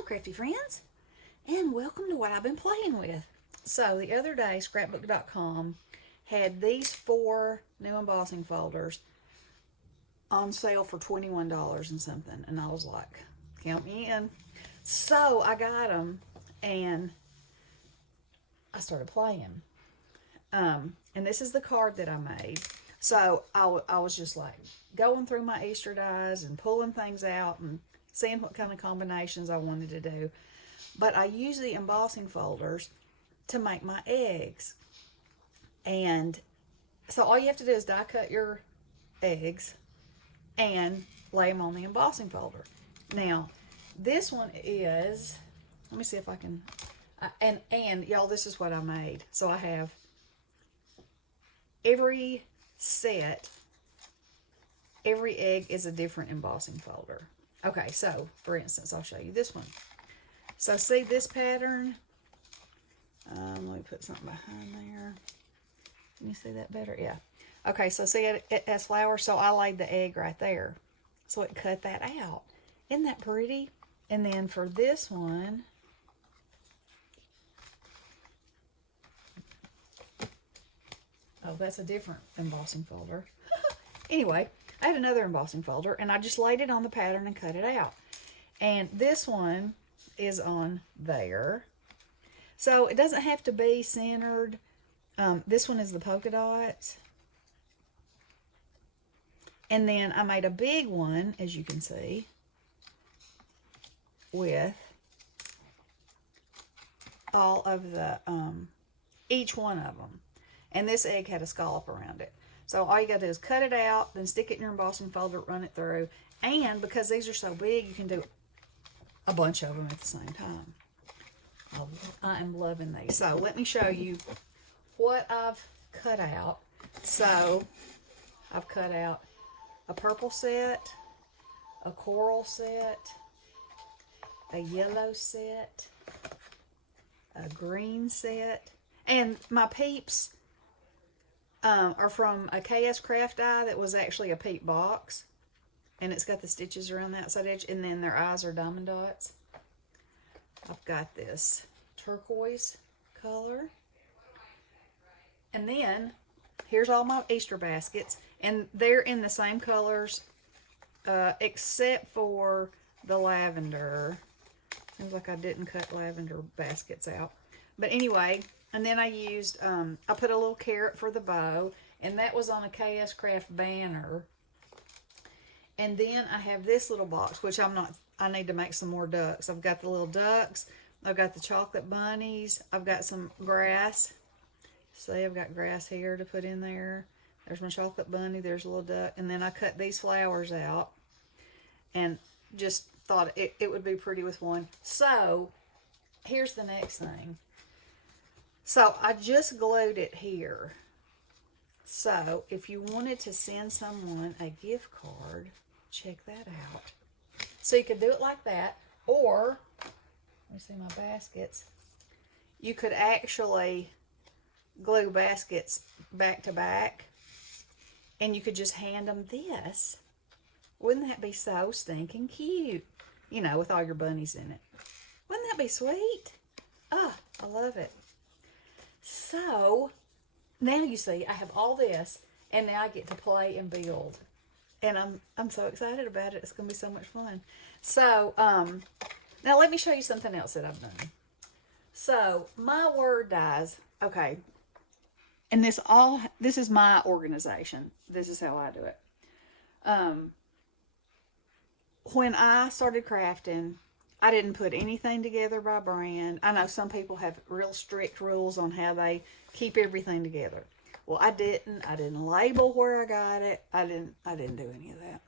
Hello, crafty friends, and welcome to what I've been playing with. So, the other day, scrapbook.com had these 4 new embossing folders on sale for $21 and something, and I was like, count me in. So, I got them, and I started playing. And this is the card that I made. So, I was just like going through my Easter dies and pulling things out and seeing what kind of combinations I wanted to do. But I use the embossing folders to make my eggs. And so all you have to do is die cut your eggs and lay them on the embossing folder. Now, this one is, let me see if I can, and y'all, this is what I made. So I have every set, every egg is a different embossing folder. Okay, so for instance, I'll show you this one. So see this pattern? Let me put something behind there. Can you see that better? Yeah. Okay, so see it has flowers, so I laid the egg right there. So it cut that out. Isn't that pretty? And then for this one, oh, that's a different embossing folder. Anyway, I had another embossing folder, and I just laid it on the pattern and cut it out. And this one is on there. So it doesn't have to be centered. This one is the polka dots. And then I made a big one, as you can see, with all of the, each one of them. And this egg had a scallop around it. So all you got to do is cut it out, then stick it in your embossing folder, run it through. And because these are so big, you can do a bunch of them at the same time. I am loving these. So let me show you what I've cut out. So I've cut out a purple set, a coral set, a yellow set, a green set, and my peeps are from a KS craft die that was actually a peep box, and it's got the stitches around the outside edge, and then their eyes are diamond dots. I've got this turquoise color, and then here's all my Easter baskets, and they're in the same colors except for the lavender. Seems like I didn't cut lavender baskets out, but anyway. And then I used, I put a little carrot for the bow, and that was on a KS Craft banner. And then I have this little box, which I need to make some more ducks. I've got the little ducks, I've got the chocolate bunnies, I've got some grass. See, I've got grass here to put in there. There's my chocolate bunny, there's a little duck. And then I cut these flowers out, and just thought it would be pretty with one. So, here's the next thing. So I just glued it here. So if you wanted to send someone a gift card, check that out. So you could do it like that, or, let me see my baskets. You could actually glue baskets back to back, and you could just hand them this. Wouldn't that be so stinking cute? You know, with all your bunnies in it. Wouldn't that be sweet? Ah, I love it. So, now you see, I have all this, and now I get to play and build. And I'm so excited about it. It's going to be so much fun. So, now let me show you something else that I've done. So, my word dies, okay, and this is my organization. This is how I do it. When I started crafting, I didn't put anything together by brand. I know some people have real strict rules on how they keep everything together. Well, I didn't. I didn't label where I got it. I didn't do any of that.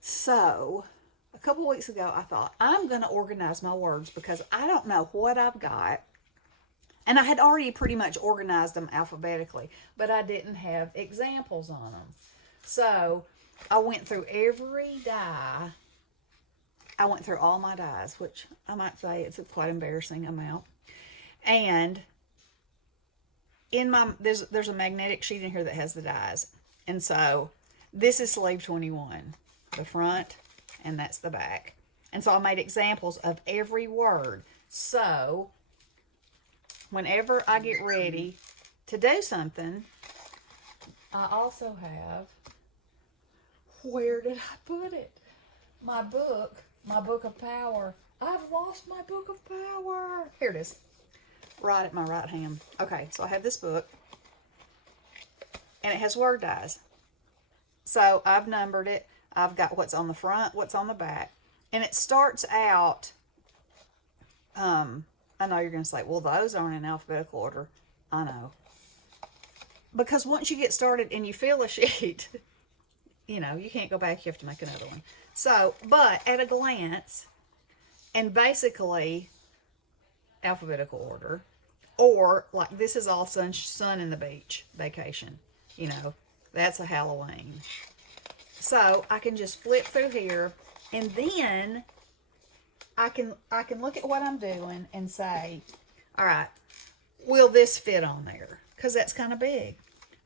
So, a couple weeks ago, I thought, I'm going to organize my words because I don't know what I've got. And I had already pretty much organized them alphabetically, but I didn't have examples on them. So, I went through every die. I went through all my dies, which I might say it's a quite embarrassing amount. And in my, there's a magnetic sheet in here that has the dies. And so this is sleeve 21, the front, and that's the back. And so I made examples of every word. So whenever I get ready to do something, I also have, where did I put it? My book of power. I've lost my book of power. Here it is, right at my right hand. Okay, so I have this book, and it has word dies. So I've numbered it. I've got what's on the front, what's on the back, and it starts out, I know you're going to say, well, those aren't in alphabetical order. I know. Because once you get started and you fill a sheet, you know, you can't go back. You have to make another one. So, but at a glance, and basically alphabetical order, or like this is all sun in the beach vacation. You know, that's a Halloween. So I can just flip through here, and then I can look at what I'm doing and say, all right, will this fit on there? Because that's kind of big.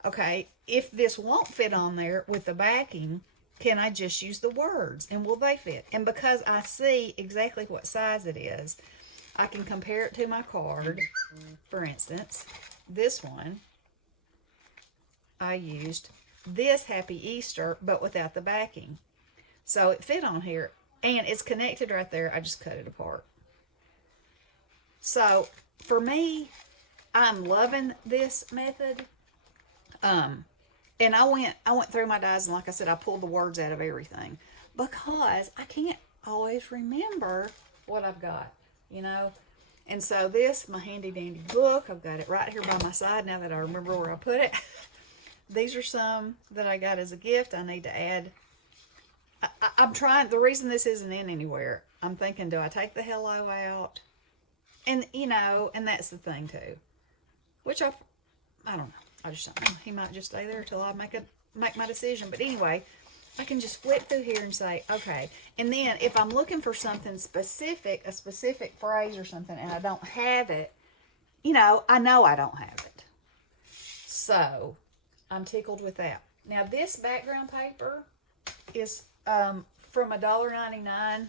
Okay, if this won't fit on there with the backing, can I just use the words, and will they fit? And because I see exactly what size it is, I can compare it to my card. For instance, this one, I used this Happy Easter, but without the backing. So it fit on here, and it's connected right there. I just cut it apart. So for me, I'm loving this method. And I went through my dies, and like I said, I pulled the words out of everything because I can't always remember what I've got, you know. And so this, my handy dandy book, I've got it right here by my side now that I remember where I put it. These are some that I got as a gift. I need to add. I'm trying, the reason this isn't in anywhere, I'm thinking, do I take the hello out? And, you know, and that's the thing too. Which I don't know. I just don't know. He might just stay there till I make my decision. But anyway, I can just flip through here and say, okay. And then if I'm looking for something specific, a specific phrase or something, and I don't have it, you know I don't have it. So I'm tickled with that. Now this background paper is from $1.99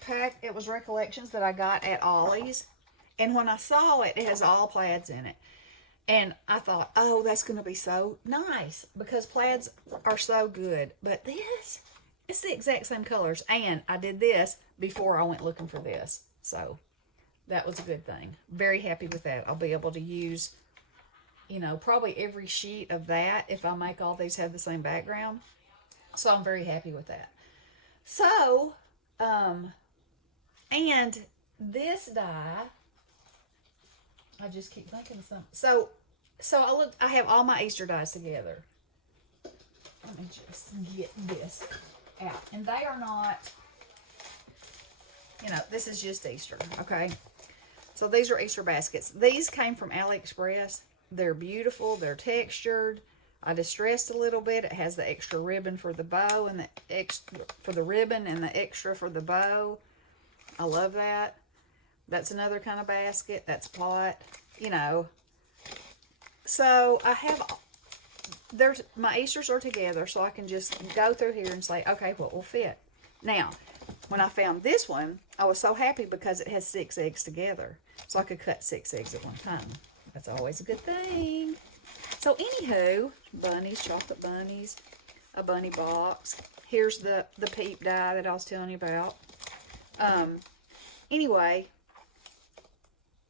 pack. It was Recollections that I got at Ollie's. And when I saw it, it has all plaids in it. And I thought, oh, that's going to be so nice because plaids are so good. But this, it's the exact same colors. And I did this before I went looking for this. So that was a good thing. Very happy with that. I'll be able to use, you know, probably every sheet of that if I make all these have the same background. So I'm very happy with that. So, and this die, I just keep thinking of something. So I have all my Easter dies together. Let me just get this out. And they are not, you know, this is just Easter, okay? So these are Easter baskets. These came from AliExpress. They're beautiful. They're textured. I distressed a little bit. It has the extra ribbon for the bow and the extra for the ribbon and the extra for the bow. I love that. That's another kind of basket. That's pot, you know. So I have, my Easters are together, so I can just go through here and say, okay, what will fit? Now, when I found this one, I was so happy because it has 6 eggs together. So I could cut 6 eggs at one time. That's always a good thing. So anywho, bunnies, chocolate bunnies, a bunny box. Here's the peep die that I was telling you about. Anyway,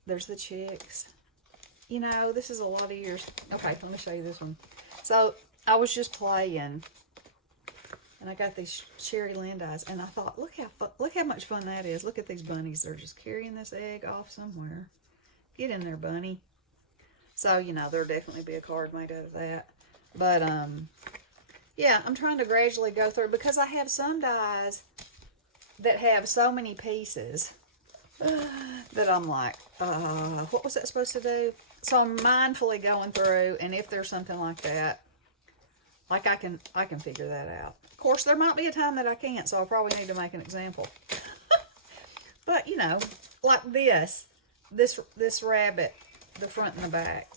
there's the chicks. You know, this is a lot of years. Okay, let me show you this one. So I was just playing, and I got these cherry land eyes, and I thought, look how much fun that is. Look at these bunnies. They're just carrying this egg off somewhere. Get in there, bunny. So, you know, there'll definitely be a card made out of that. But, yeah, I'm trying to gradually go through, because I have some dies that have so many pieces that I'm like, what was that supposed to do? So I'm mindfully going through, and if there's something like that, like I can figure that out. Of course, there might be a time that I can't, so I'll probably need to make an example. But, you know, like this rabbit, the front and the back.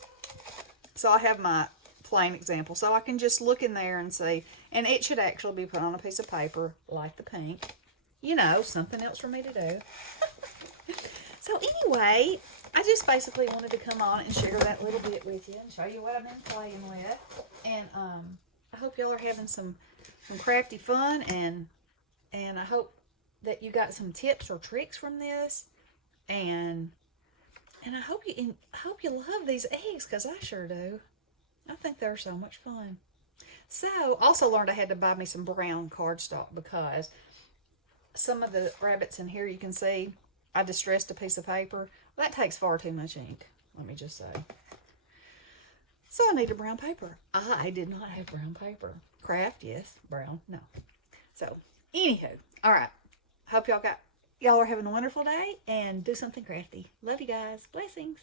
So I have my plain example. So I can just look in there and see, and it should actually be put on a piece of paper, like the pink. you know, something else for me to do. So anyway, I just basically wanted to come on and share that little bit with you and show you what I've been playing with. And I hope y'all are having some crafty fun, and I hope that you got some tips or tricks from this. And I hope you love these eggs, because I sure do. I think they're so much fun. So, also learned I had to buy me some brown cardstock, because some of the rabbits in here, you can see I distressed a piece of paper. That takes far too much ink, let me just say. So I needed brown paper. I did not have brown paper. Craft, yes. Brown, no. So, anywho, all right. Hope y'all are having a wonderful day, and do something crafty. Love you guys. Blessings.